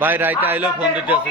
ভাই রাইতে আইলেও ফোন দিতে আছে